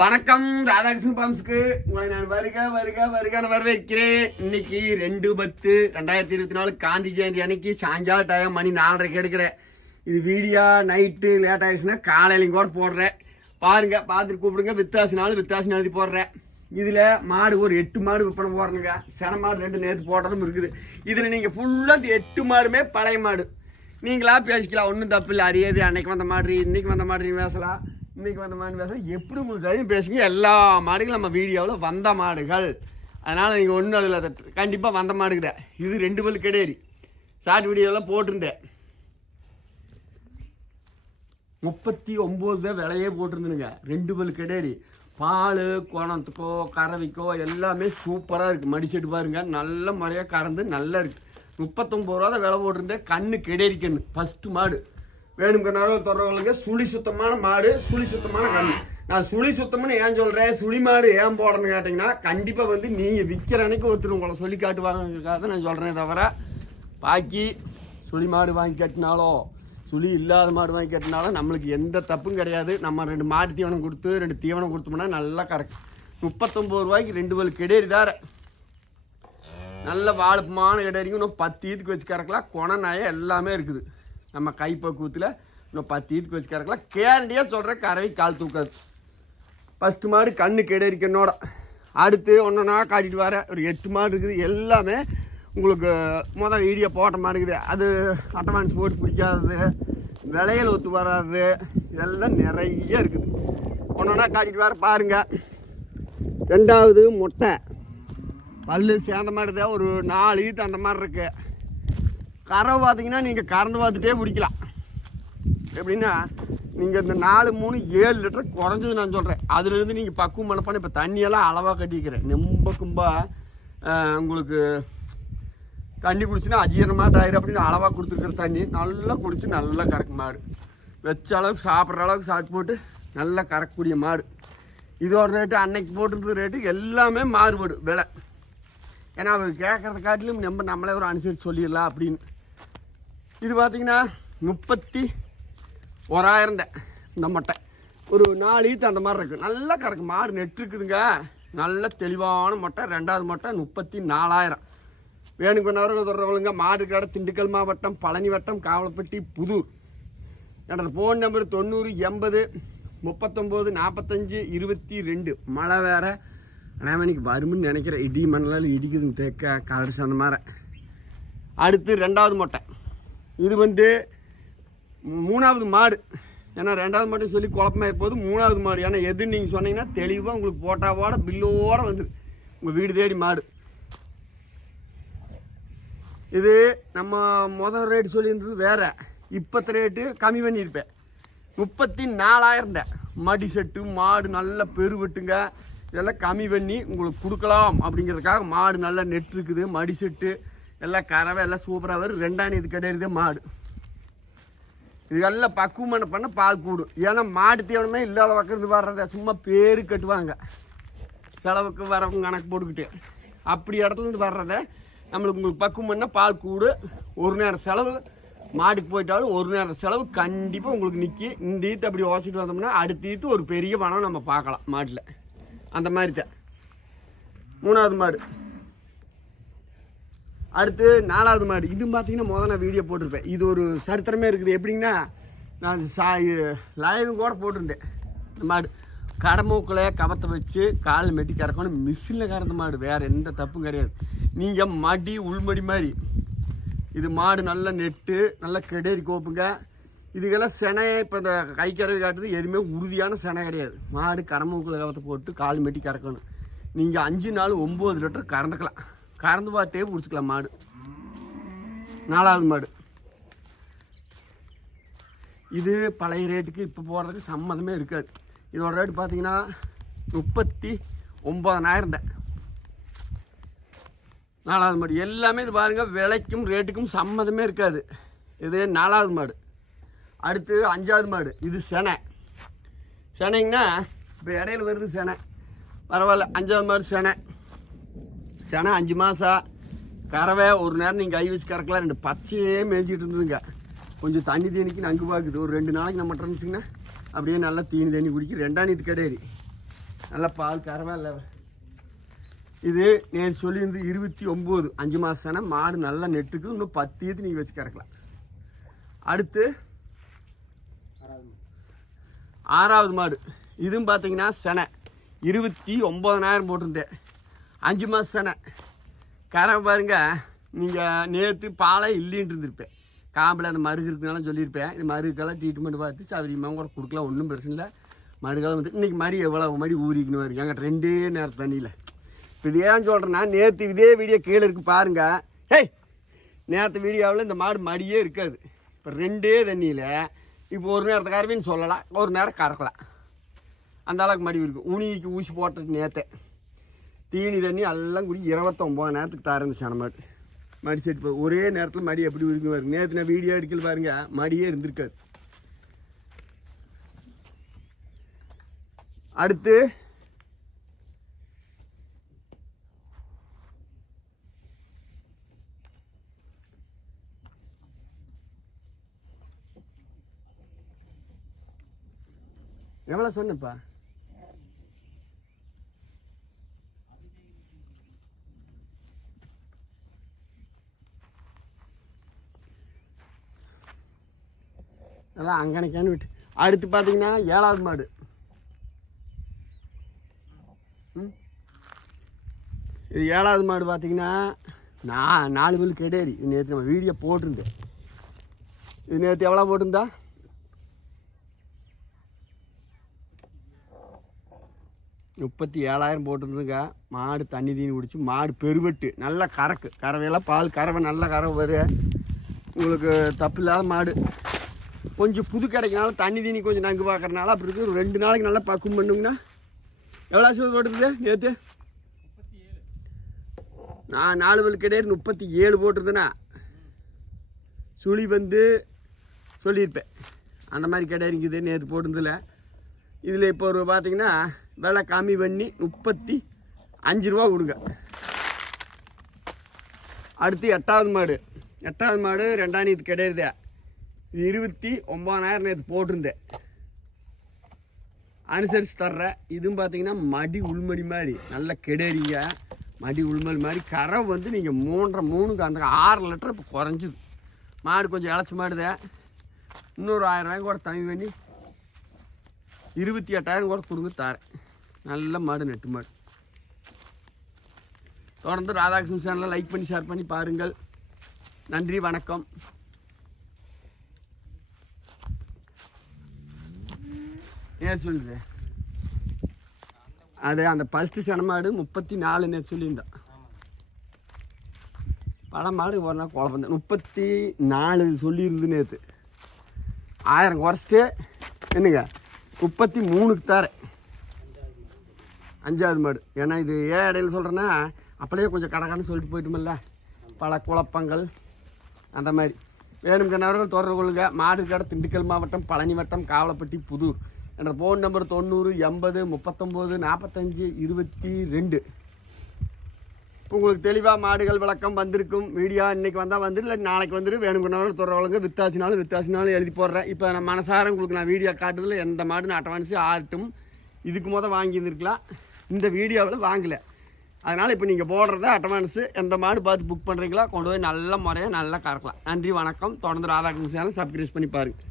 வணக்கம் ராதாகிருஷ்ணன் பாம்ஸ்க்கு உங்களை நான் வருக வருக வருகான வரவேற்கிறேன். இன்னைக்கு ரெண்டு பத்து ரெண்டாயிரத்தி இருபத்தி நாலு காந்தி ஜெயந்தி அன்னைக்கு சாயங்கால டைம் மணி நாலரைக்கு எடுக்கிறேன். இது வீடியோ நைட்டு லேட் ஆயிடுச்சுன்னா காலையிலையும் கூட போடுறேன். பாருங்க பார்த்துட்டு கூப்பிடுங்க. வித்தாசி நாள் வித்தாசி எழுதி போடுறேன். இதில் மாடு ஒரு எட்டு மாடு விற்பனை போடுறேங்க சென மாடு ரெண்டு நேற்று போடுறதும் இருக்குது. இதில் நீங்கள் ஃபுல்லாக இந்த எட்டு மாடுமே பழைய மாடு. நீங்களா பேசிக்கலாம். ஒன்றும் தப்பு இல்லை. அறியாது அன்னைக்கு வந்த மாடு இன்னைக்கு வந்த மாடு பேசலாம். இன்றைக்கி வந்த மாடு பேச எப்படி உங்களுக்கு சரியும் பேசுங்க எல்லா மாடுகளும் நம்ம வீடியோவில் வந்த மாடுகள். அதனால் நீங்கள் ஒன்றும் அதில் கண்டிப்பாக வந்த மாடுக்குத இது ரெண்டு பல் கிடையாது. ஷார்ட் வீடியோவில் போட்டிருந்தேன். முப்பத்தி ஒம்பது தான் விலையே போட்டிருந்தனுங்க. ரெண்டு பல் கிடையாது. பால் குணத்துக்கோ கறவைக்கோ எல்லாமே சூப்பராக இருக்குது மடி செட்டு பாருங்க. நல்ல முறையாக கறந்து நல்லா இருக்குது முப்பத்தொம்பது ரூபா தான் விலை போட்டிருந்தேன். கண்ணு கிடையாது கண்ணு. ஃபஸ்ட்டு மாடு. வேணும் கண்ணாரோ சுழி சுத்தமான மாடு சுழி சுத்தமான கண்ணு நான் சுழி சுத்தம்னு ஏன் சொல்கிறேன் சுழி மாடு ஏன் போடணும்னு கேட்டிங்கன்னா கண்டிப்பாக வந்து நீங்கள் விற்கிற அன்னைக்கு ஒருத்தர் உங்களை சொல்லி காட்டுவாங்கிறதுக்காக நான் சொல்கிறேன் தவிர பாக்கி சுழி மாடு வாங்கி கட்டினாலோ சுழி இல்லாத மாடு வாங்கி கட்டினாலும் நம்மளுக்கு எந்த தப்பும் கிடையாது. நம்ம ரெண்டு மாட்டு தீவனம் கொடுத்து ரெண்டு தீவனம் கொடுத்தோம்னா நல்லா கரெக்ட் முப்பத்தொம்பது ரூபாய்க்கு ரெண்டு வல் கிடையாது தார. நல்ல வாழைப்பமான கிடைக்கும் இன்னும் பத்து ஈத்துக்கு வச்சு கறக்கலாம். குணநாயம் எல்லாமே இருக்குது. நம்ம கைப்பக்குவத்தில் இன்னும் பத்து ஈத்துக்கு வச்சு கறக்கலாம் கேரண்டியாக சொல்கிறேன் கறவை கால் தூக்காது ஃபஸ்ட்டு மாடு கண்ணு கெடரிக்கனோட அடுத்து ஒன்றா காட்டிட்டு வர. ஒரு எட்டு மாடு இருக்குது. எல்லாமே உங்களுக்கு மொதல் வீடியோ போட்ட மாட்டேங்குது அது அட்டவான்ஸ் போட்டு பிடிக்காதது விலையில் ஒத்து வராது. இதெல்லாம் நிறைய இருக்குது. ஒன்றா காட்டிட்டு வர பாருங்கள் ரெண்டாவது முட்டை. பல்லு சேர்ந்த மாதிரி தான். ஒரு நாலு ஈத்து அந்த மாதிரி இருக்குது கரை பார்த்தீங்கன்னா நீங்கள் கறந்து பார்த்துட்டே பிடிக்கலாம் எப்படின்னா நீங்கள் இந்த நாலு மூணு ஏழு லிட்டர் குறைஞ்சது நான் சொல்கிறேன் அதுலேருந்து நீங்கள் பக்குவம் பண்ணப்பான இப்போ தண்ணியெல்லாம் அளவாக கட்டிக்கிறேன். நெம்ப கும்பாக உங்களுக்கு தண்ணி குடிச்சுன்னா அஜீரணமாக ஆயிரும் அப்படின்னு அளவாக கொடுத்துருக்குற தண்ணி நல்லா குடிச்சு நல்லா கறக்கு மாடு. வச்ச அளவுக்கு சாப்பிட்ற அளவுக்கு சாப்பிட்டு போட்டு நல்லா கறக்கக்கூடிய மாடு. இதோட ரேட்டு அன்னைக்கு போட்டிருந்த ரேட்டு எல்லாமே மாறுபடும் விலை. ஏன்னா அவர் கேட்குறத காட்டிலும் நம்ம நம்மளே ஒரு அனுசரித்து சொல்லிடலாம் அப்படின்னு. இது பார்த்தீங்கன்னா முப்பத்தி ஓராயிரம் தான் இந்த மொட்டை. ஒரு நாலு ஈத்து அந்த மாதிரி இருக்குது நல்லா கறக்கு. மாடு நெட்டு இருக்குதுங்க. நல்ல தெளிவான மொட்டை. ரெண்டாவது மொட்டை முப்பத்தி நாலாயிரம். வேணுக்கு நேரம் தொடர்றவங்க மாடு கடை திண்டுக்கல் மாவட்டம் பழனி வட்டம் காவலப்பட்டி புதூர். எனது ஃபோன் நம்பர் தொண்ணூறு எண்பது முப்பத்தொம்போது நாற்பத்தஞ்சு இருபத்தி ரெண்டு. மழை வேறு. ஆனால் எனக்கு வரும்னு நினைக்கிறேன். இடி மணலால் இடிக்குதுங்க தேக்க கரடு அந்த மாதிரி. அடுத்து ரெண்டாவது மொட்டை. இது வந்து மூணாவது மாடு. ஏன்னா ரெண்டாவது மாட்டையும் சொல்லி குழப்பமாக இருப்போது. மூணாவது மாடு. ஏன்னா எது நீங்கள் சொன்னீங்கன்னா தெளிவாக உங்களுக்கு போட்டாவோட பில்லோட வந்துடும் உங்கள் வீடு தேடி மாடு. இது நம்ம முதல் ரேட் சொல்லியிருந்தது வேறு. இப்போத்த ரேட்டு கம்மி பண்ணியிருப்பேன் முப்பத்தி நாலாயிரம் மடி செட்டு மாடு நல்ல பெருவெட்டுங்க. இதெல்லாம் கம்மி பண்ணி உங்களுக்கு கொடுக்கலாம் அப்படிங்கிறதுக்காக மாடு நல்லா நெட் இருக்குது மடி செட்டு எல்லாம் கறவை எல்லாம் சூப்பராக வரும். ரெண்டாம் இது கிடையாது மாடு. இதெல்லாம் பக்குவமான பண்ண பால் கூடும் ஏன்னா மாடு தீவனமே இல்லாத பக்கம் வர்றத சும்மா பேரு கட்டுவாங்க. செலவுக்கு வரவங்க கணக்கு போட்டுக்கிட்டு. அப்படி இடத்துல இருந்து வர்றத நம்மளுக்கு உங்களுக்கு பக்குவம் பண்ணால் பால் கூடு. ஒரு நேரம் செலவு மாடுக்கு போயிட்டாலும் ஒரு நேரம் செலவு கண்டிப்பாக உங்களுக்கு நிற்கி இந்த ஈத்து அப்படி ஓசிட்டு வந்தோம்னா அடுத்த ஈத்து ஒரு பெரிய பணம் நம்ம பார்க்கலாம் மாட்டில். அந்த மாதிரி தான். மூணாவது மாடு. அடுத்து நாலாவது மாடு. இது பார்த்தீங்கன்னா முதல்ல நான் வீடியோ போட்டிருப்பேன். இது ஒரு சரித்திரமே இருக்குது. எப்படின்னா நான் சா லைவ் கூட போட்டிருந்தேன். இந்த மாடு. கடமூக்கில் கவத்தை வச்சு கால் மெட்டி கறக்கணும். மிஷினில் கறந்த மாடு. வேறு எந்த தப்பும் கிடையாது. நீங்கள் மடி உள்மடி மாதிரி. இது மாடு நல்லா நெட்டு நல்லா கெடேரி கோப்புங்க. இதுக்கெல்லாம் செனை இப்போ இந்த கை கறவை காட்டுறது எதுவுமே உறுதியான செனை கிடையாது. மாடு கடமூக்கில் கவத்தை போட்டு கால் மெட்டி கறக்கணும். நீங்கள் அஞ்சு நாள் ஒம்பது லிட்டர் கறந்துக்கலாம். கறந்து பார்த்தே பிடிச்சிக்கலாம் மாடு. நாலாவது மாடு. இது பழைய ரேட்டுக்கு இப்போ போகிறதுக்கு சம்மந்தமே இருக்காது. இதோட ரேட் பார்த்தீங்கன்னா முப்பத்தி ஒம்பதனாயிரம் தான். நாலாவது மாடு. எல்லாமே இது பாருங்கள் விலைக்கும் ரேட்டுக்கும் சம்மந்தமே இருக்காது. இது நாலாவது மாடு. அடுத்து அஞ்சாவது மாடு. இது செனை. செனைங்கன்னா இப்போ இடையில வருது செனை. பரவாயில்ல அஞ்சாவது மாடு செனை. செனை அஞ்சு மாதம் கறவை ஒரு நேரம் நீங்கள் கை வச்சு கறக்கலாம். ரெண்டு பச்சையே மேய்ஞ்சிட்டு இருந்ததுங்க. கொஞ்சம் தண்ணி தேனிக்கு நங்கு பார்க்குது ஒரு ரெண்டு நாளைக்கு நம்ம இருந்துச்சுங்கன்னா அப்படியே நல்லா தீனி தண்ணி குடிக்கி ரெண்டாம் நீத்து கிடையாது நல்லா பால் கறவை இல்லை. இது நேற்று சொல்லியிருந்து இருபத்தி ஒம்பது. அஞ்சு மாதம்னா மாடு நல்லா நெட்டுக்கு இன்னும் பத்து ஈத்து நீங்கள் வச்சு கறக்கலாம். அடுத்து ஆறாவது மாடு. இதுவும் பார்த்தீங்கன்னா செனை. இருபத்தி ஒம்பதனாயிரம் போட்டிருந்தேன். அஞ்சு மாதம் தானே. கரை பாருங்க நீங்கள் நேற்று பாலை இல்லைன்ட்டு இருந்திருப்பேன். காம்பில் அந்த மருகு சொல்லியிருப்பேன். இந்த மருக்கெல்லாம் ட்ரீட்மெண்ட் பார்த்து சவரியமாக கூட கொடுக்கலாம் ஒன்றும் பிரச்சனை இல்லை. மறுகாலம் வந்து இன்றைக்கி மடி எவ்வளோ மடி ஊறிக்கணும் வருங்க எங்கிட்ட ரெண்டே நேரம் தண்ணியில். இப்போ இது ஏன் சொல்கிறேன்னா நேற்று இதே வீடியோ கீழே இருக்கு பாருங்கள் ஹேய் நேற்று வீடியோவில் இந்த மாடு மடியே இருக்காது. இப்போ ரெண்டே தண்ணியில் இப்போ ஒரு நேரத்தை கறவின்னு சொல்லலாம் ஒரு நேரம் கறக்கலாம் அந்த அளவுக்கு மடி இருக்கும் உனிக்கு ஊசி போட்டது நேற்று தீனி தண்ணி எல்லாம் குடி இருபத்தொம்போது நேரத்துக்கு தரந்து சன மாட்டு மடி செட்டு போ ஒரே நேரத்தில் மடி எப்படி இருக்கு பாருங்க. நேற்று நான் வீடியோ எடுக்கல பாருங்க. மடியே இருந்திருக்காது. அடுத்து எவ்வளோ சொன்னப்பா நல்லா அங்கனைக்கான விட்டு. அடுத்து பார்த்தீங்கன்னா ஏழாவது மாடு. இது ஏழாவது மாடு பார்த்தீங்கன்னா நான் நாலு மில்லு கெடேரி. இது நேற்று நம்ம வீடியோ போட்டிருந்தேன். இது நேற்று எவ்வளோ போட்டிருந்தா? முப்பத்தி ஏழாயிரம் போட்டிருந்துங்க மாடு தண்ணி தீனி குடிச்சு மாடு பெருவெட்டு. நல்ல கறக்கு. கறவையெல்லாம் பால் கறவை நல்ல கறவை வரும் உங்களுக்கு தப்பு இல்லாத மாடு. கொஞ்சம் புது கிடைக்கனால தண்ணி தீனி கொஞ்சம் நங்கு பார்க்கறனால அப்படி இருக்கு ரெண்டு நாளைக்கு நல்லா பக்குவம் பண்ணுங்கண்ணா. எவ்வளோ ஆசை போட்டுருது நேற்று நான் நாலு பல் கிடையாது முப்பத்தி ஏழு போட்டிருந்தேண்ணா. சுழி வந்து சொல்லியிருப்பேன். அந்த மாதிரி கிடையாது இருக்குது. நேற்று போட்டிருந்ததில்ல இதில் இப்போ ஒரு பார்த்தீங்கன்னா விலை கம்மி பண்ணி முப்பத்தி அஞ்சு ரூபா கொடுங்க. அடுத்து எட்டாவது மாடு. எட்டாவது மாடு ரெண்டாம் இது கிடையாது இருபத்தி ஒம்பதாயிரம் நேற்று போட்டிருந்தேன். அனுசரித்து தர்றேன் இதுவும் பார்த்தீங்கன்னா மடி உள்மடி மாதிரி. நல்ல கெடறிங்க மடி உள்மல் மாதிரி. கரை வந்து நீங்கள் மூன்றரை மூணுக்கு அந்த ஆறு லிட்டர் இப்போ குறைஞ்சிது. மாடு கொஞ்சம் இழைச்சி மாடுதே. இன்னொரு ஆயிரம் ரூபாய் கூட தமிழ் பண்ணி இருபத்தி எட்டாயிரம் கூட கொடுங்க தரேன். நல்ல மாடு நெட்டு மாடு. தொடர்ந்து ராதாகிருஷ்ணன் சேனலை லைக் பண்ணி ஷேர் பண்ணி பாருங்கள். நன்றி வணக்கம். ஏன் சொல்லுது. அது அந்த ஃபஸ்ட்டு சனமாடு முப்பத்தி நாலு நேற்று சொல்லியிருந்தான் பல மாடு ஒரு நாள் குழப்பம் முப்பத்தி நாலு சொல்லியிருந்து நேற்று ஆயிரம் குறைச்சிட்டு என்னங்க? முப்பத்தி மூணுக்கு தரேன். அஞ்சாவது மாடு. ஏன்னா இது ஏன் இடையில சொல்கிறேன்னா அப்படியே கொஞ்சம் கடகான்னு சொல்லிட்டு போயிட்டோமில்ல? பல குழப்பங்கள் அந்த மாதிரி. வேணும் வேணுங்கிறவர்கள் தொடர்பு கொள்ளுங்க. மாடு கடை திண்டுக்கல் மாவட்டம் பழனி வட்டம் காவலப்பட்டி புதூர். என்ற ஃபோன் நம்பர் தொண்ணூறு எண்பது முப்பத்தொம்போது நாற்பத்தஞ்சு இருபத்தி ரெண்டு. இப்போ உங்களுக்கு தெளிவாக மாடுகள் விளக்கம் வந்திருக்கும். வீடியோ இன்னைக்கு வந்தால் வந்துரு இல்லை நாளைக்கு வந்துரு. வேணுங்கிறவர்கள் தொடர்புங்க வித்தாசினாலும் வித்தாசினாலும் எழுதி போடுறேன். இப்போ நான் மனசார உங்களுக்கு நான் வீடியோ காட்டுறதுல எந்த மாடு நான் அட்வான்ஸு ஆர்ட்டும் இதுக்கு மொதல் வாங்கியிருந்துருக்கலாம். இந்த வீடியோவில் வாங்கலை. அதனால் இப்போ நீங்கள் போடுறத அட்வான்ஸு எந்த மாடு பார்த்து புக் பண்ணுறீங்களா கொண்டு போய் நல்ல முறையாக நல்லா கறக்கலாம். நன்றி வணக்கம். தொடர்ந்து ராதாகிருஷ்ணன் சேனல் சப்ஸ்கிரைப் பண்ணி பாருங்கள்